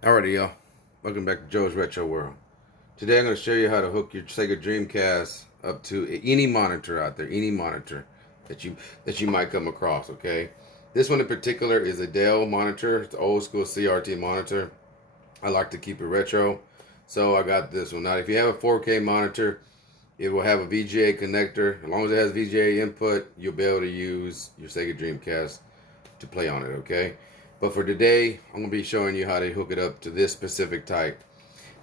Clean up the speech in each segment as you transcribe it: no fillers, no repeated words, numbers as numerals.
Alrighty, y'all. Welcome back to Joe's Retro World. Today I'm going to show you how to hook your Sega Dreamcast up to any monitor out there, any monitor that you might come across. Okay, this one in particular is a Dell monitor. It's an old school CRT monitor. I like to keep it retro, so I got this one. Now, if you have a 4K monitor, it will have a VGA connector. As long as it has VGA input, you'll be able to use your Sega Dreamcast to play on it. Okay. But for today, I'm going to be showing you how to hook it up to this specific type.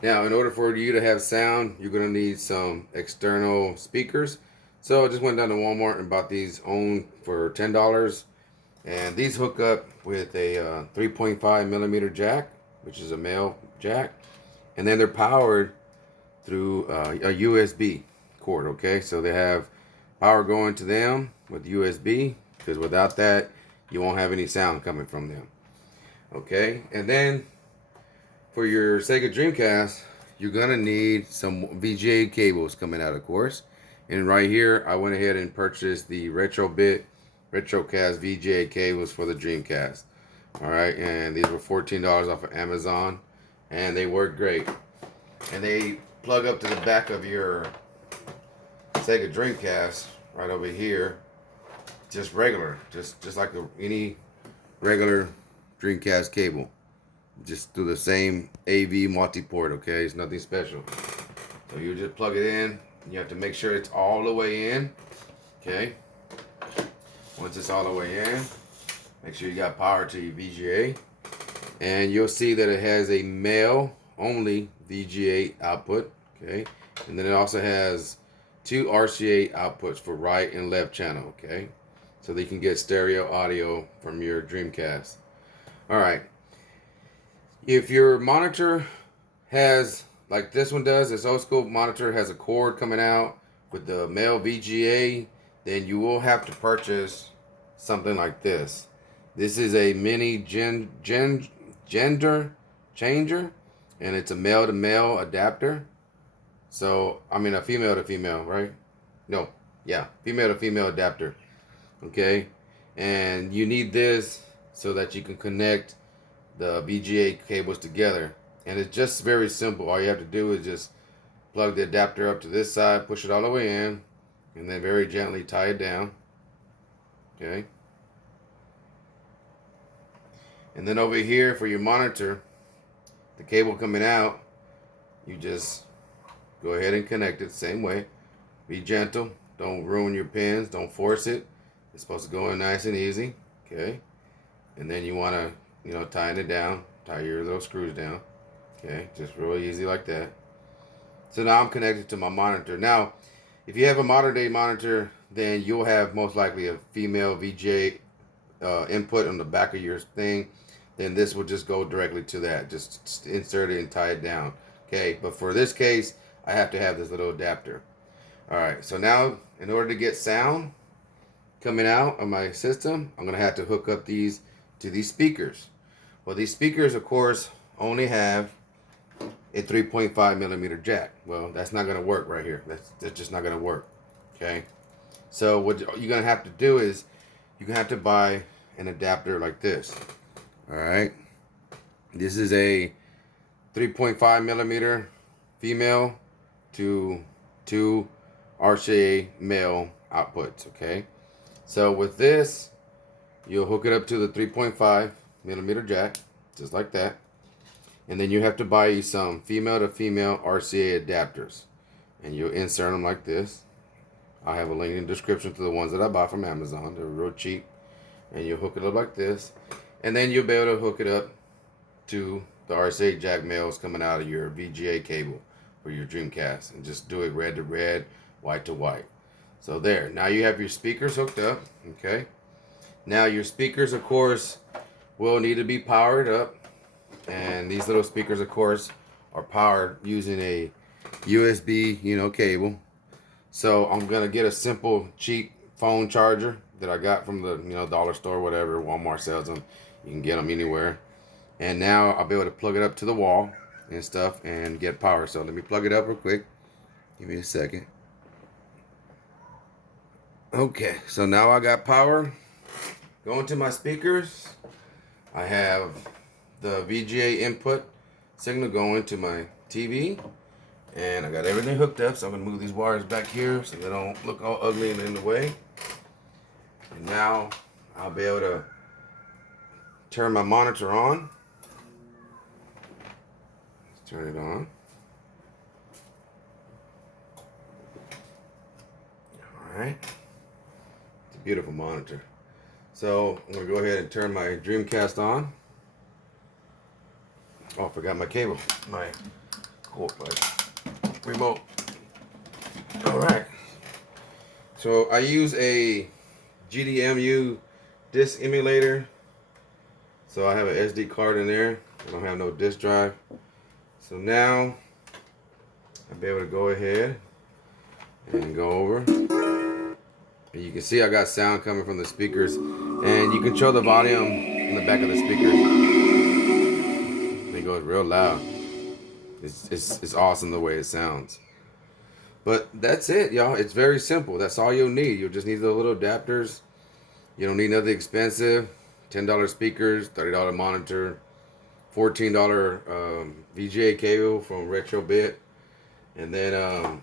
Now, in order for you to have sound, you're going to need some external speakers. So I just went down to Walmart and bought these on for $10. And these hook up with a 3.5 millimeter jack, which is a male jack. And then they're powered through a USB cord, okay? So they have power going to them with USB, because without that, you won't have any sound coming from them, okay? And then for your Sega Dreamcast, you're gonna need some VGA cables coming out, of course. And right here, I went ahead and purchased the RetroCast VGA cables for the Dreamcast. All right, and these were $14 off of Amazon, and they work great. And they plug up to the back of your Sega Dreamcast right over here, just regular, just like any regular Dreamcast cable. Just through the same AV multi-port, okay? It's nothing special. So you just plug it in. You have to make sure it's all the way in, okay? Once it's all the way in, make sure you got power to your VGA. And you'll see that it has a male only VGA output, okay? And then it also has two RCA outputs for right and left channel, okay? So that you can get stereo audio from your Dreamcast. All right. If your monitor has, like this one does, this old school monitor has a cord coming out with the male VGA, then you will have to purchase something like this. This is a mini gender changer, and it's a male to male adapter. So, I mean a female to female, right? No, yeah, female to female adapter. Okay, and you need this so that you can connect the VGA cables together. And it's just very simple. All you have to do is just plug the adapter up to this side, push it all the way in, and then very gently tie it down. Okay. And then over here for your monitor, the cable coming out, you just go ahead and connect it the same way. Be gentle. Don't ruin your pins. Don't force it. It's supposed to go in nice and easy. Okay. And then you want to, tying it down. Tie your little screws down. Okay, just really easy like that. So now I'm connected to my monitor. Now, if you have a modern day monitor, then you'll have most likely a female VGA input on the back of your thing. Then this will just go directly to that. Just insert it and tie it down. Okay, but for this case, I have to have this little adapter. All right, so now in order to get sound coming out of my system, I'm going to have to hook up these to these speakers. Well, these speakers, of course, only have a 3.5 millimeter jack. Well, that's not going to work right here. That's just not going to work. Okay. So what you're going to have to do is you're going to have to buy an adapter like this. All right. This is a 3.5 millimeter female to 2 RCA male outputs. Okay. So with this, you'll hook it up to the 3.5 millimeter jack, just like that. And then you have to buy you some female to female RCA adapters. And you'll insert them like this. I'll have a link in the description to the ones that I bought from Amazon. They're real cheap. And you'll hook it up like this. And then you'll be able to hook it up to the RCA jack males coming out of your VGA cable for your Dreamcast. And just do it red to red, white to white. So there. Now you have your speakers hooked up. Okay. Now your speakers, of course, will need to be powered up. And these little speakers, of course, are powered using a USB, cable. So I'm gonna get a simple, cheap phone charger that I got from the, dollar store, whatever. Walmart sells them. You can get them anywhere. And now I'll be able to plug it up to the wall and stuff and get power. So let me plug it up real quick. Give me a second. Okay, so now I got power. Going to my speakers, I have the VGA input signal going to my TV. And I got everything hooked up, so I'm going to move these wires back here so they don't look all ugly and in the way. And now I'll be able to turn my monitor on. Let's turn it on. Alright. It's a beautiful monitor. So I'm going to go ahead and turn my Dreamcast on. Oh, I forgot my cable. My remote. Alright. So I use a GDMU disk emulator. So I have an SD card in there. I don't have no disk drive. So now I'll be able to go ahead and go over. And you can see I got sound coming from the speakers. And you control the volume in the back of the speakers. It goes real loud. It's awesome the way it sounds. But that's it, y'all. It's very simple. That's all you'll need. You'll just need the little adapters. You don't need nothing expensive. $10 speakers, $30 monitor, $14 VGA cable from Retrobit, and then I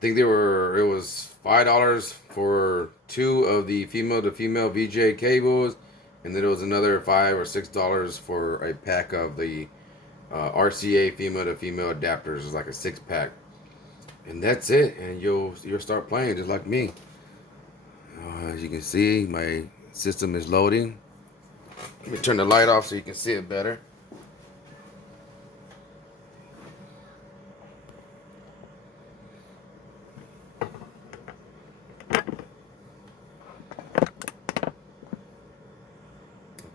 think it was $5 for 2 of the female to female VGA cables, and then it was another $5 or $6 for a pack of the RCA female to female adapters. It's like a 6-pack, and that's it. And you'll start playing just like me. As you can see, my system is loading. Let me turn the light off so you can see it better.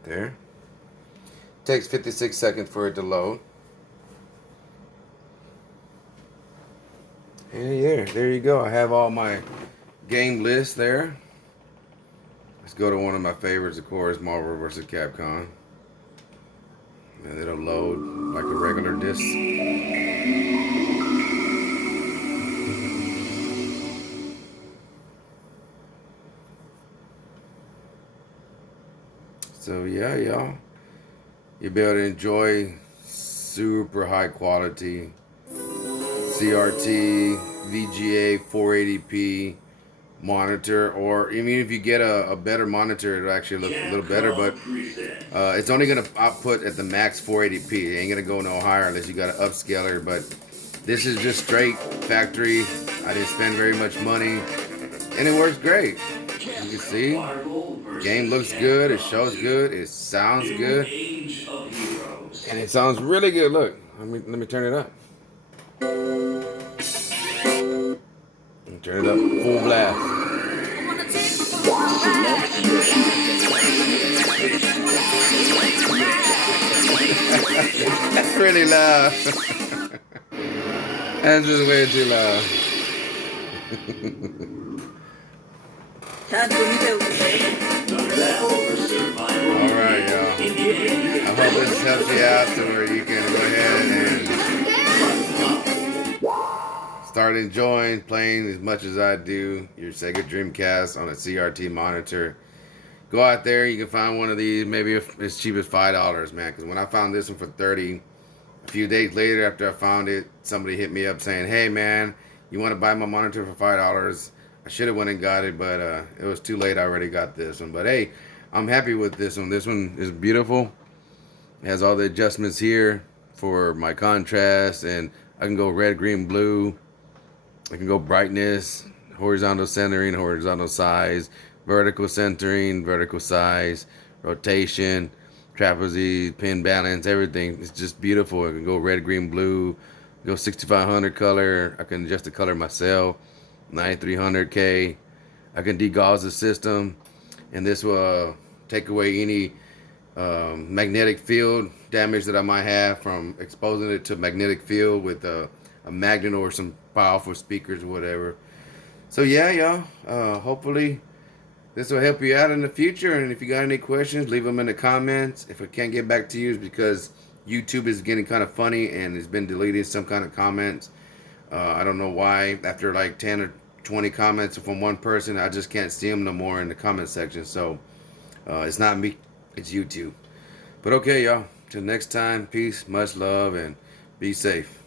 There. Takes 56 seconds for it to load. And yeah, there you go. I have all my game lists there. Let's go to one of my favorites, of course, Marvel vs. Capcom. And it'll load like a regular disc. So yeah, y'all, you'll be able to enjoy super high quality CRT, VGA, 480p monitor, or I mean, if you get a better monitor, it'll actually look a little better, but it's only going to output at the max 480p. It ain't going to go no higher unless you got an upscaler, but this is just straight factory. I didn't spend very much money, and it works great. You can see, game looks good, it shows good, it sounds good, and it sounds really good. Look, let me turn it up. Turn it up full blast. That's really loud. That's just way too loud. Alright, y'all. I hope this helps you out so where you can go ahead and start enjoying playing as much as I do your Sega Dreamcast on a CRT monitor. Go out there, you can find one of these, maybe as cheap as $5, man. Because when I found this one for $30, a few days later after I found it, somebody hit me up saying, "Hey, man, you want to buy my monitor for $5? I should have went and got it, but it was too late. I already got this one. But hey, I'm happy with this one. This one is beautiful. It has all the adjustments here for my contrast, and I can go red, green, blue. I can go brightness, horizontal centering, horizontal size, vertical centering, vertical size, rotation, trapezoid, pin balance, everything. It's just beautiful. I can go red, green, blue, go 6500 color. I can adjust the color myself, 9300K. I can degauss the system, and this will take away any magnetic field damage that I might have from exposing it to magnetic field with a magnet or some powerful speakers or whatever. So yeah, y'all, hopefully this will help you out in the future, and if you got any questions, leave them in the comments. If I can't get back to you, it's because YouTube is getting kind of funny and it's been deleting some kind of comments. I don't know why. After like 10 or 20 comments from one person, I just can't see them no more in the comment section. So it's not me, it's YouTube. But okay, y'all, Till next time, peace, much love, and be safe.